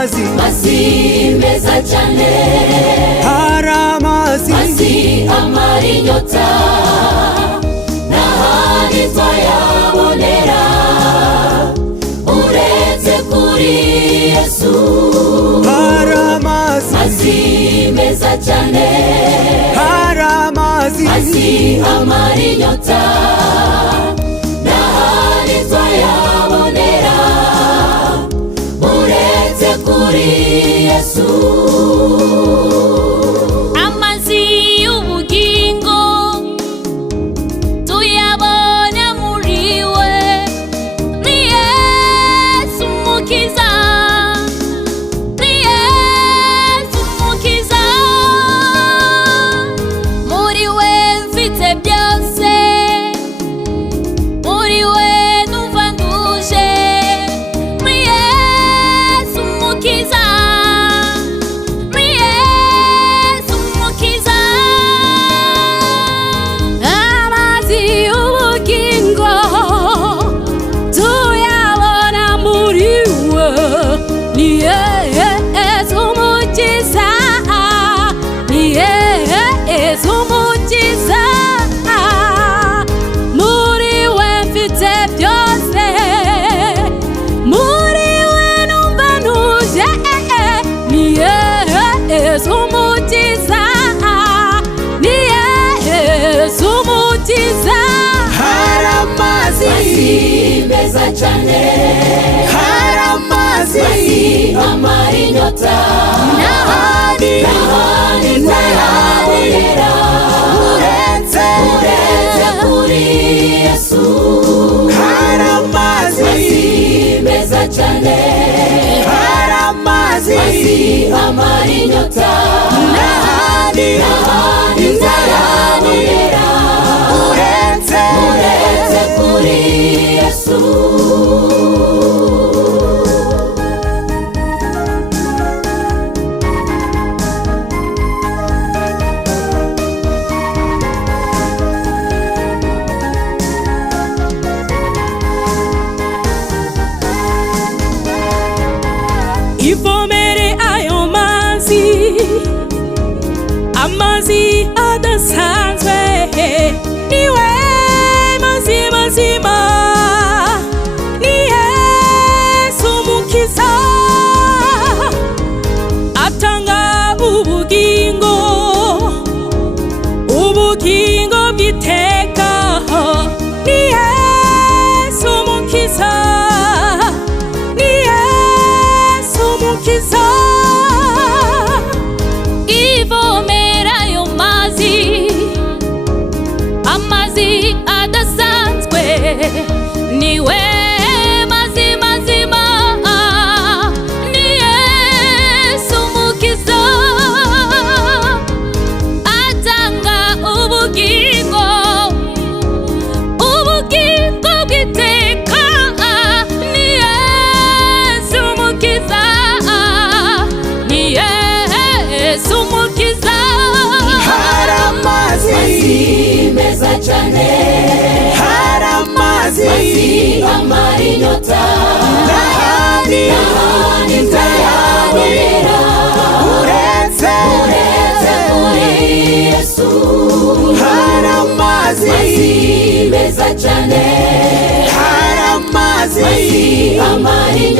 amazi meza cyane, hari amazi amara inyota, n'ahandi twayabonera uretse kuri Yesu. Hari amazi meza cyane, hari amazi amara inyota, n'ahandi twayabonera uretse kuri Yesu. Amazi y'ubugingo tuyabona muri we, ni Yesu Umukiza, ni Yesu Umukiza. Muri we mfite byose, muri we numva nduje, ni Yesu Umukiza, ni Yesu Umukiza. Amazi y'ubugingo tuyabona muri we, ni Yesu Umukiza, ni Yesu Umukiza. Muri we mfite byose, muri we numva ntuje, ni Yesu Umukiza, ni Yesu Umukiza. hari amazi meza cyane, hari amazi amara inyota, n'ahandi twayabonera uretse kuri Yesu. hari amazi meza cyane, hari amazi amara inyota, n'ahandi twayabonera uretse kuri Yesu. ivomere ayo mazi, amazi adasanzwe, niwe mazi mazima, ni Yesu Umukiza. Atanga ubugingo, ubugingo bw'iteka, ni Yesu Umukiza, ni Yesu Umukiza. Ivomera ayo mazi, amazi adasanzwe, niwe mazi mazima, ni Yesu Umukiza. Atanga ubugingo, ubugingo bw'iteka, ni Yesu Umukiza, ni Yesu Umukiza. hari amazi meza cyane, hari amazi amara inyota, n'ahandi twayabonera uretse kuri Yesu. hari amazi meza cyane, hari amazi amara inyota,